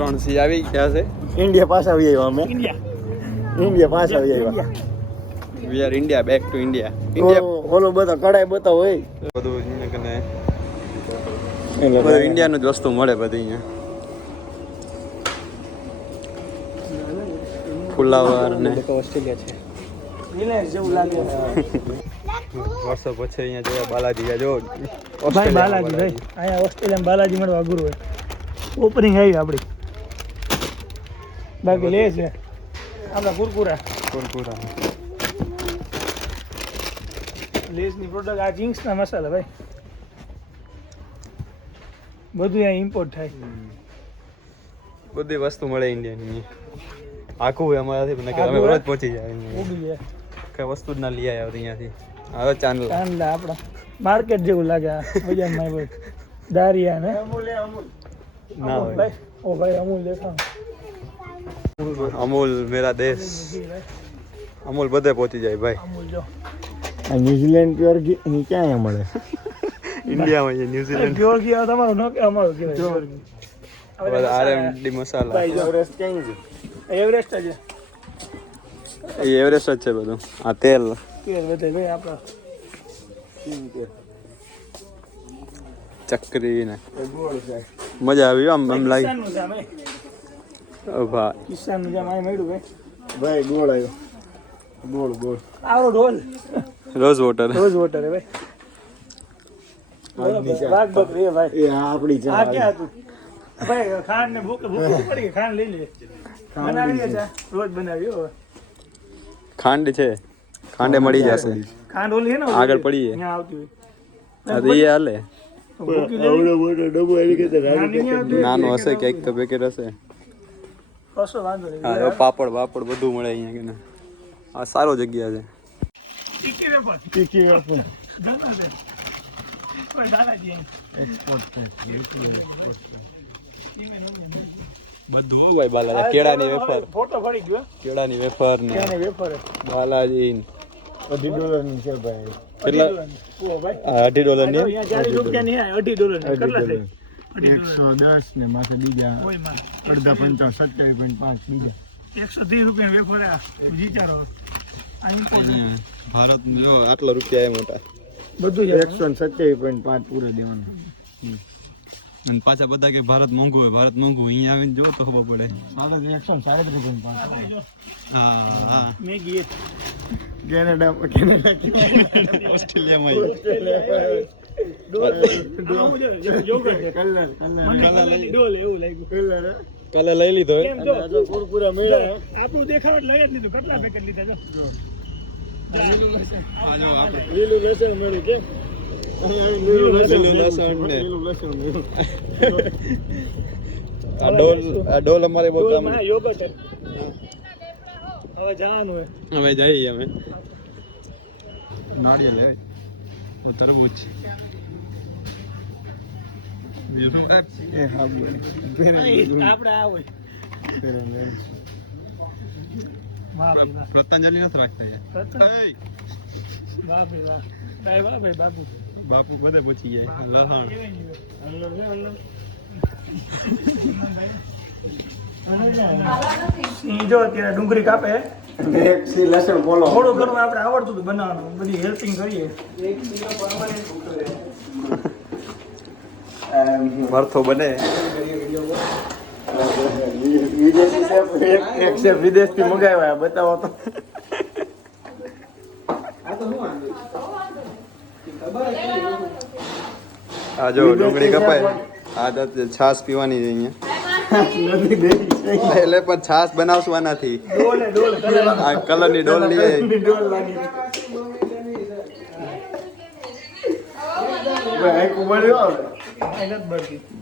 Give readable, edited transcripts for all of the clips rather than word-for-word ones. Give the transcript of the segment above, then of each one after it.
3 C આવી ગયા છે. ઇન્ડિયા પાછા આવી આવ્યા અમે. ઇન્ડિયા પાછા આવી આવ્યા. We are India, back to India. ઓલો બધો કડાઈ બતાવો હોય બધું અહીંયા કને બધું ઇન્ડિયાનું જ વસ્તુ મળે બધી અહીંયા. ફુલાવર ને ઓસ્ટ્રેલિયા છે. રિલાયન્સ જેવું લાગે. વર્ષો પછી અહીંયા જોયા બાલાજી. જો ભાઈ બાલાજી ભાઈ અહીંયા ઓસ્ટ્રેલિયામાં બાલાજી મળવા અઘરું હોય. ઓપનિંગ આવી આપણી. બાકી લે છે આપણા કુરકુરા. લેસની પ્રોડક્ટ આ જીન્સના મસાલા ભાઈ બધું અહીંયા ઇમ્પોર્ટ થાય. બધી વસ્તુ મળે ઇન્ડિયાની. આખું અમારાથી પણ કે અમે રોજ પહોંચી જાય કઈ વસ્તુ જ ના લઈ આવ્યા અહીંયાથી. હવે ચાંદલા આપણા માર્કેટ જેવું લાગે આ બજારમાં ભાઈ. દારિયા ને ના ભાઈ ઓ ભાઈ અમૂલ દેખાવ. અમૂલ મેરા દેશ. અમૂલ બધે પહોંચી જાય ભાઈ. અમૂલ જો ન્યુઝીલેન્ડ પ્યોર ઘી ક્યાં મળે? ઇન્ડિયામાં છે ન્યુઝીલેન્ડ પ્યોર ઘી તમારું ન કે અમારું કહેવાય. આરએમડી મસાલા. ભાઈ જો એવરેસ્ટ ક્યાં છે? એવરેસ્ટ જ એ એવરેસ્ટ જ છે બધું. આ તેલ વધે ભાઈ આપણા ચક્રી ને મજા આવી આમ એમ લાગી. કિસાનનું જામ એ ભાઈ કિસાનનું જામ આ મળ્યું ભાઈ ભાઈ. ગોળ આવ્યો. ગોળ આવરો ઢોલ રોઝ વોટર. રોજ વોટર હે ભાઈ. વાઘ બકરી હે ભાઈ. એ આપણી આ ચા. ક્યાં હતું ભાઈ? ખાંડ ને ભૂખ પડી ગઈ. ખાંડ લઈ લે. બનાવીએ ચા રોજ બનાવી હો. ખાંડ છે, ખાંડે મળી જશે. ખાંડ ઓલી હે ને આગળ પડી છે. અહીંયા આવતી હોય. આ તો એ હાલે. આવડો મોટો ડબ્બો આવી ગયો. નાનો હશે ક્યાંક તો પેકેટ હશે. કશો વાંધો નહીં. હા એવો પાપડ બાપડ બધું મળે અહીંયા કે ના. આ સારો જગ્યા છે. ટીકી વેપાર ટીકી વેફર. ગમે તે કોઈ દાદાજી બધું હો ભાઈ બાલાજી. કેળાની વેફર, ફોટો પડી ગયો. કેળાની વેફર ને ત્યાંની વેફર બાલાજી $2 ની છે ભાઈ. કેટલા? ઓ ભાઈ $2.50 ની. અહીંયા $40 ની હે. $2.50 ની કેટલા થાય? 110 ને માથે બીજા ઓય માં અડધા 27.5 બીજા. $130 વેફર આ વિચારો. આ ઇમ્પોર્ટ ભારત જો આટલા રૂપિયા એ મોટા. બધું છે. 127.5 પૂરા દેવાના. અને પાછા બધા કે ભારત મોંઘું હોય, ભારત મોંઘું. અહીંયા આવીને જો તો ખબર પડે. 137.5. હા મેગી એક કેનેડા ઓસ્ટ્રેલિયામાં કાલે લઈ લીધો. કુરકુરા મળ્યા. આપણું દેખાવ લઈ જ લીધું. કેટલા પેકેટ લીધા જો લીલું લસણ મળ્યું કે લીલું લસણ ને આ ડોલ અમારે બહુ કામ. યોગા છે. હવે જવાનું હોય. હવે જઈએ અમે. નાળિયેર લે તરબૂચ. બીજું શું થાય? એ હા બોલ. આપણે આ હોય. પ્રતાંજલિ નથી રાખતા બાપ રે વાહ. ભાઈ વાહ ભાઈ બાપુ. બાપુ બધે પહોંચી જાય. લસણ જો અત્યારે ડુંગળી કાપે. લસણ બોલો. થોડું ઘણું આપણે આવડતું હતું બનાવવાનું. બધી હેલ્પિંગ કરીએ. ભરથો બને. વિદેશી એક છે વિદેશથી મંગાવ્યા. બતાવો તો. આ જો ડુંગળી કપાય. આ છાશ પીવાની છે અહીંયા. એટલે પણ છાશ બનાવશું આનાથી. આ કલરની ડોલ લઈ જાય.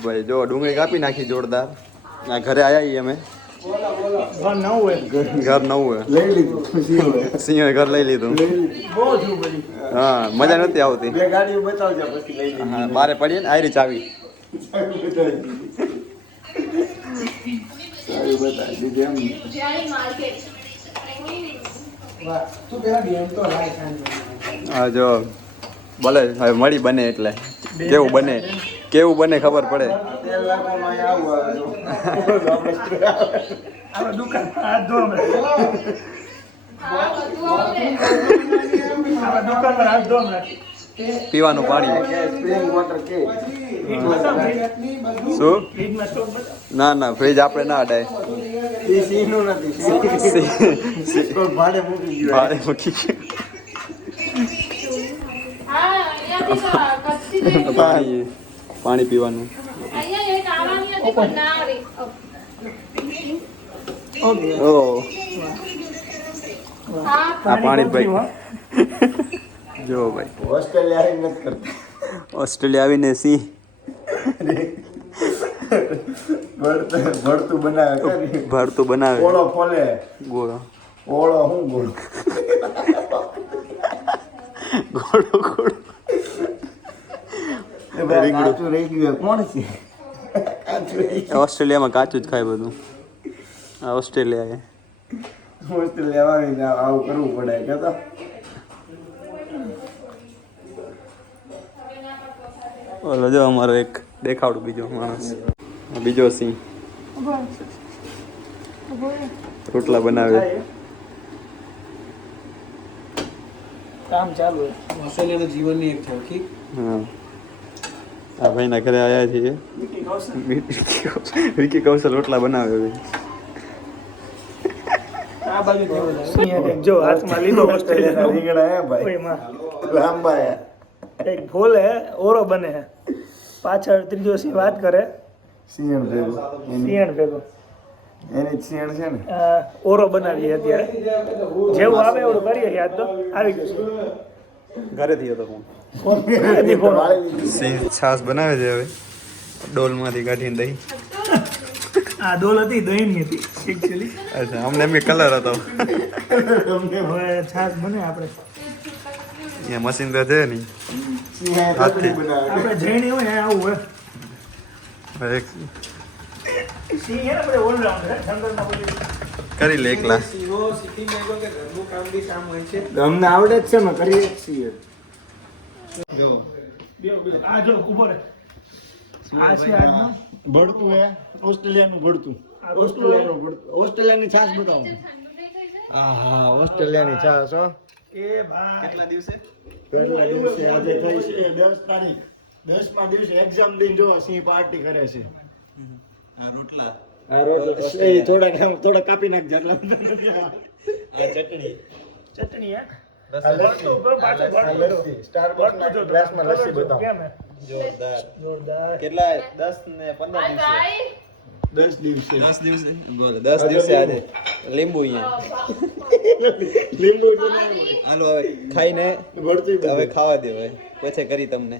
ભાઈ જો ડુંગળી કાપી નાખી જોરદાર. આ ઘરે આયા અમે. ઘર નવું લઈ લીધું. સિંહે ઘર લઈ લીધું. હા મજા નથી આવતી. બે ગાડીઓ બતાવજો પછી લઈ લઈએ. હા બારે પડીએ ને આયરી ચાવી. બતાવી દીધી હા જો ભલે હવે મળી બને એટલે કેવું બને. કેવું બને ખબર પડે. તેલ નાખવાનું અહીંયા આવું આવે તો આપણે આપણે દુકાનમાં હાથ ધોવા મળે. આપણે દુકાનમાં હાથ ધોવા મળે. પીવાનું પાણી સ્પ્રિંગ વોટર કે શું? ફ્રીજમાં સ્ટોક બતાવો. ના ના ફ્રીજ આપણે ના અડાય. એ સીનું નથી કોઈ ભાડે મૂકી ગયું ભાડે મૂકી ગયું. પાણી પાણી પીવાનું. ઓહ આ પાણી ભાઈ જો ભાઈ ઓસ્ટ્રેલિયા આવી નથી કરતા ઓસ્ટ્રેલિયા આવીને સિંહ ભરતું બનાવે કરી. ભરતું બનાવે ઓળો ફોલે ગોળો ઓળો હું બોલ ગોળો ગોળો એ ભાઈ કાચું રહી ગયું એ કોણ છે કાચું રહી ઓસ્ટ્રેલિયામાં કાચું જ ખાય બધું. આ ઓસ્ટ્રેલિયા એ ગયું ઓસ્ટ્રેલિયા આવીને આવું કરવું પડે કેતો ઓલો જો અમારો એક દેખાવડું બીજો માણસ આ બીજો સિંહ રોટલા બનાવે. કામ ચાલુ છે. ઓસ્ટ્રેલિયાના જીવનની એક ઝલકી. હા આ ભાઈના ઘરે આવ્યા છીએ. વિકી કૌશલ. વિકી કૌશલ રોટલા બનાવે હવે. આ બાજુ કેવું લાગે? જો હાથમાં લીધો ઓસ્ટ્રેલિયાનો. રીંગણા હે ભાઈ ઓયમાં. લાંબા હે એક ફૂલ હે ઓરો બને હે. પાછળ ત્રીજો સિંહ વાત કરે સિંહણ ભેગું સિંહણ ભેગો એની જ સિંહણ છે ને ઓરો બનાવીએ અત્યારે જેવું આવે એવું કરીએ યાદ તો આવી ગયું ઘરેથી હતો હું. વાળી સિંહ છાશ બનાવે છે હવે ડોલમાંથી કાઢીને દહીં. આ ડોલ હતી દહીંની હતી એકચ્યુઅલી અચ્છા અમને એમ કલર હતો. હવે છાશ બને આપણે અહીંયા મશીન તો છે નહીં. સિંહ હાથથી. બનાવે આપણે જઈને હોય ને આવું હોય એક સિંહ હે ને આપણે ઓલરાઉન્ડ હે જંગલમાં બધી કરી લે એકલા. સિંહો શીખી માંગ્યો કે ઘરનું કામ બી કામ હોય છે. અમને આવડે જ છે ને કરીએ જ છીએ જો આ જો ઉભો રહે આ છે આજનું ભળતું હે ઓસ્ટ્રેલિયાનું ભળતું ઓસ્ટ્રેલિયાની છાશ બતાવો હા ઓસ્ટ્રેલિયાની છાશ હો એ ભાઈ કેટલા દિવસે? પહેલા દિવસે આજે થઈ છે 10 તારીખ 10મા દિવસે એક્ઝામ દઈને જો સિંહ પાર્ટી કરે છે રોટલા આ રોટલા એ થોડા કાપી નાખ જેટલા ચટણી ચટણી હે આ લસ્સી સ્ટારબક્સના ગ્લાસમાં લસ્સી બતાવો કેમ હે જોરદાર. જોરદાર કેટલા 10 ને 15 દિવસે 10 દિવસે 10 દિવસે બોલો 10 દિવસે આજે લીંબુ અહીંયા લીંબુ બનાવ્યું હાલો હવે ખાઈને ભળતું હવે ખાવા દે હવે પછી કરી તમને